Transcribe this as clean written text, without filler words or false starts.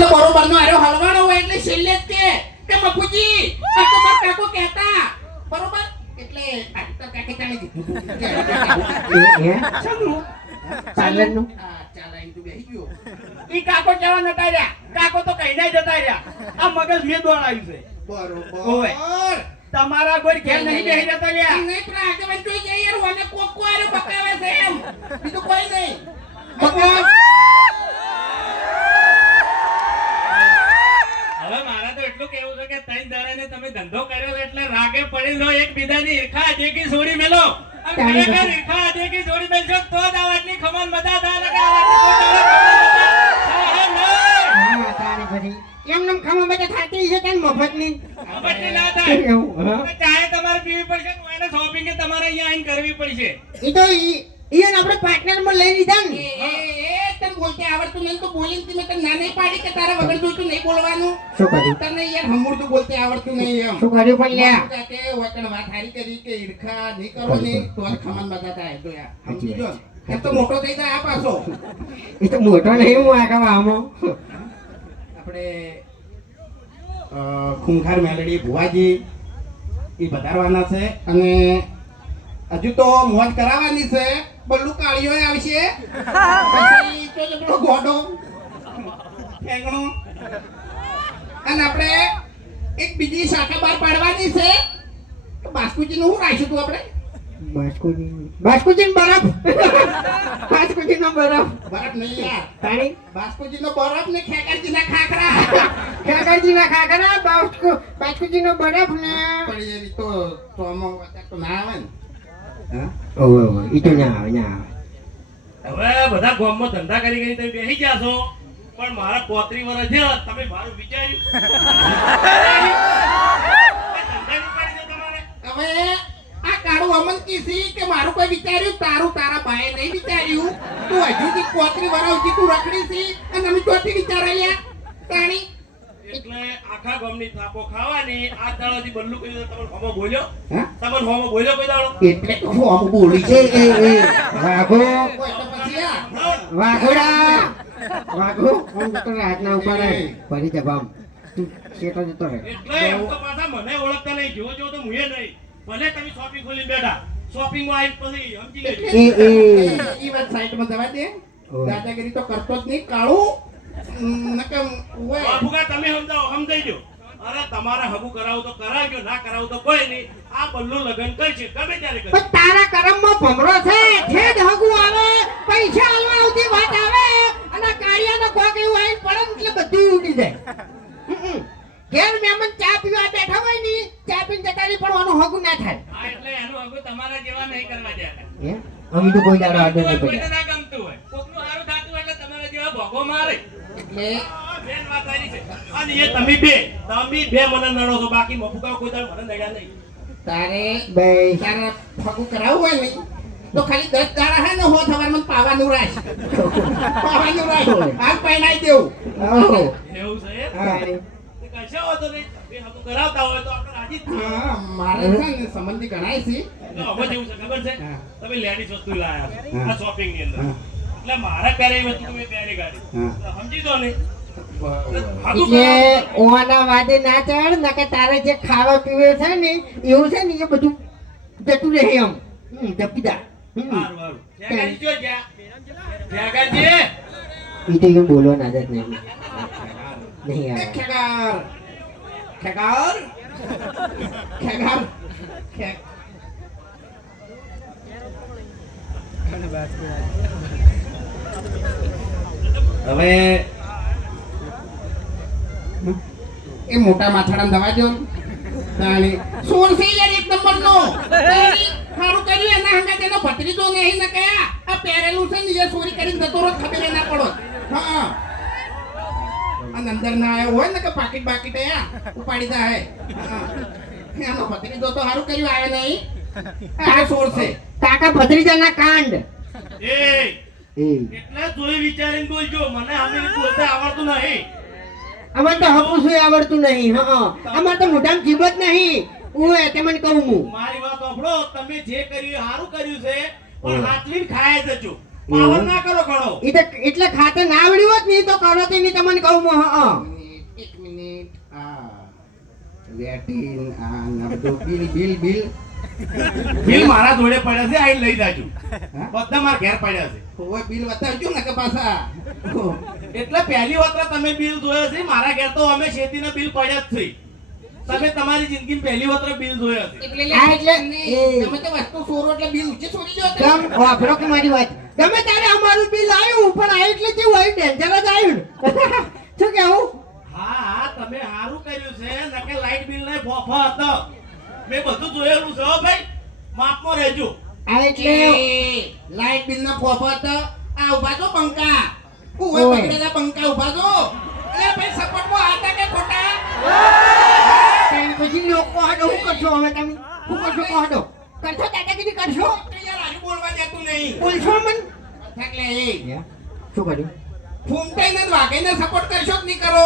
એટલે બરોબર નો આરો હલવાનો હોય એટલે છેલ્લે જ કે બાપુજી આ તો મારા કાકો કહેતા બરોબર એટલે આ તો કાકે ચાલી દીધું ચાલુ ચાલનું ચાલાઈ તું બેહી ગયો ઈ કાકો કેવા નતા રહ્યા કાકો તો કઈ ના જતા રહ્યા આ મગજ મેં દોડાયું છે બરોબર તમારા કોઈ ઘેર નહીં બેહી જતા રહ્યા નહીં પણ આગળ જોઈ જઈએ યાર મને કોક આરો બકાવે છે એમ બીજું કોઈ નહીં હવે મારા તો એટલું કેવું છે કે તઈ દરાને તમે ધંધો કર્યો એટલે રાગે પડેલો એક બીજાની ઈર્ખા આદેકી છોડી મેલો અને ખરેખર ઈર્ખા આદેકી છોડી મેલશો તો જ આટલી ખમણ મજા થાય ને એમ ખાવા માટે થાતી છે કે મફતની મફતની ના થાય ચાહે તમારે પીવી પડશે તો એને શોપિંગ તમારે અહીંયા આવીને કરવી પડશે ઈ તો ઈયન આપણે પાર્ટનર માં લઈ લીધા ને એ તને બોલતે આવડતું નહીં તો બોલીને તમે તને ના નહીં પાડી કે તારા વગર જોઈતું નહીં બોલવાનું શું કર્યું તને યાર હમુરતું બોલતે આવડતું નહીં એમ શું કર્યું પણ લ્યા કે વચન વાત હારી કરી કે ઈર્ખા નહીં કરો ને તો જ ખમણ મજા થાય તો યાર સમજી જો એ તો મોટો થઈ જાય આ પાછો એ તો મોટો નહીં હું આગળ આમો આપણે ખૂંખાર મેલડી ભુવાજી એ વધારવાના છે અને હજુ તો મોજ કરાવવાની છે બલ્લુ કાળીઓ આવશે પછી તો જબરો ગોડો ઠેંગણો અને આપણે એક બીજી શાખા બહાર પાડવાની છે તો બાસ્કુજી નું શું રાખ્યું તું આપણે બાસ્કુજી બરફ બાસ્કુજી નો બરફ બરફ નહીં યાર તાણી બાસ્કુજી નો બરફ ને ખેકરજી ના ખાખરા કાકાજી ના ખાખરા બાસ્કુજી નો બરફ ને પણ એની તો ચોમો તો ના આવે ને ઓવે ઈ તો ના આવે હવે બધા ગામમાં ધંધા કરી તમે બેસી ગયા છો પણ મારા 35 વર્ષ છે તમે મારું વિચાર્યું હવે આ કાળું અમન કીસી કે મારું કોઈ વિચાર્યું તારું તારા બાએ નહીં વિચાર્યું તું હજુ થી 35 વર્ષથી તું રખડી છી અને અમે ચોથી વિચારેલા તાણી એટલે આખા ગામની થાપો ખાવાની આ દાડોથી બલ્લુ કહ્યું તમને હોમો બોલ્યો હે તમને હોમો બોલ્યો કોઈ દાડો એટલે હું આમ બોલી છે એ વાઘો કોઈ તો પછી આ વાઘોડા વાઘો કોણ તો રાત ના ઉપર ફરી જવામ તું શેતો જતો રહે એટલે એમ તો પાછા મને ઓળખતા નહીં જો તો મુએ નહીં ભલે તમે શોપિંગ ખોલી બેઠા શોપિંગ માં આવી પછી સમજી લેજો ઈ વાત સાઈડમાં જવા દે દાદાગીરી તો કરતો જ નહીં કાળું નકમ ઓય બાબુકા તમે સમજાઈ દો અરે તમારે હગુ કરાવું તો કરાવજો ના કરાવું તો કોઈ નહીં આ બલ્લુ લગન કરશે ગમે ત્યારે કરશે પણ તારા કરમમાં ભમરો છે ઠેડ હગુ આવે પૈસા આલવા આવતી વાત આવે અને કાળિયાનો કોક એવું આઈ પડે ને એટલે બધું ઉડી જાય ઘેર મહેમાન ચા પીવા બેઠા હોય ને ચા પીને જતા રહી પણ આનું હગુ ના થાય હા એટલે એનું હગુ તમારા જેવા નહીં કરવા દેતા હે અમે તો કોઈ દાડો આડો નહીં કોઈને પડ્યા ના ગમતું હોય કોકનું સારું થતું હોય એટલે તમારા જેવા ભોગો મારે એટલે બેન વાત આવી છે અને એ તમે બે મને નડો છો બાકી મફુકા કોઈ દાડો મને નડ્યા નહીં તારે બે તારે ફગુ કરાવવું હોય ને તો ખાલી 10 દાડા હે ને હો થવારમાં પાવાનું રાખ હાલ પહેરાઈ દેવું ઓહો એવું છે તારે કશો વાંધો નહીં બે હગુ કરાવતા હોય તો આપણે રાજી જ છીએ. હા મારે છે ને સંબંધી ગણાય છે તો હવે જેવું છે ખબર છે હા. તમે લેડીઝ વસ્તુ લાયા છો હા. આ શોપિંગ ની અંદર હા. એટલે મારા પહેરે વસ્તુ તમે પહેરી ગાડી હા. એટલે સમજી દો ને બરોબર. હગુ એટલે કરાવતા ઓના વાદે ના ચડ ના કે તારે જે ખાવા પીવે છે ને એવું છે ને એ બધું જતું રહે એમ જપીદા સારું, સારું. ત્યાગાજી જો જ્યાં. ત્યાગાજી. એ તો એમ બોલવાની આદત નહીં નહીં એ આવે ખેગાર ખેગાર ખેગાર ખેગ હવે એ મોટા માથાડા દવા જો તાણી સોર છે યાર એક નંબર નો સારું કર્યું એના હંગા તેનો ભત્રીજો નહીં ન કયા આ પહેરેલું છે ને એ ચોરી કરીને જતો રહો ખબર ના પડો હા અને અંદર ના આવ્યો હોય ને કે પાકીટ બાકીટ ઉપાડી દે એનો ભત્રીજો તો સારું કર્યું આવે નહીં આ સોર છે કાકા ભત્રીજાના કાંડ એ એટલે જોઈ વિચારીને બોલજો મને અમે બોલતા આવડતું નહીં અમારે તો હપું શું આવડતું નહીં હા અમારે તો મોઢામાં જીભ જ નહીં ઓય તે મને કહું હું મારી વાત સાંભળો તમે જે કર્યું એ સારું કર્યું છે પણ હાથવીને ખાય જજો પાવર ના કરો ઘણો. ઈ તો એટલે ખાતે ના આવડ્યું હોત ને ઈ તો કરો તે ની તમને કહું હું હા એક મિનિટ વેટિન નબળું બિલ બિલ મારા જોડે પડ્યા છે, આઈ લઈ જાજો. હા? બધા મારા ઘેર પડ્યા છે. હોય બિલ બતાવજો ને કે પાછા એટલે પહેલી વખત તમે બિલ જોયો છે. મારા ઘેર તો અમે શેતીના બિલ પડ્યા જ છે. તમે તમારી જિંદગીમાં પહેલી વખત બિલ જોયા છે. એટલે આ એટલે તમે તો વસ્તુ ચોરો એટલે બિલ ઊંચી ચોરી જો તમ વાપરો કે મારી વાત તમે તારે અમારું બિલ આવ્યું પણ આ એટલે કેવું આવ્યું ડેન્જર જ આવ્યું શું કેવું હા હા, તમે સારું કર્યું છે. નકે લાઈટ બિલ ને ફોફા હતો. મેં બધું જોયેલું છે હો ભાઈ. માપમાં રહેજો. આ એટલે લાઈટ બિલ ના ફોફત આ ઉભા છો પંખા ઓય ઓય. પકડેલા પંખા ઉભા છો એટલે ભાઈ સપોર્ટ માં આતા કે ખોટા તારી પછી લોકો હાડો હું કરશો હવે તમે શું કરશો હાડો કરશો દાદાગીરી કરશો યાર આજુ બોલવા જતું નહીં બોલશો મન એટલે એ શું કર્યું ફૂમટાઈને વાગીને સપોર્ટ કરશો કે નહીં કરો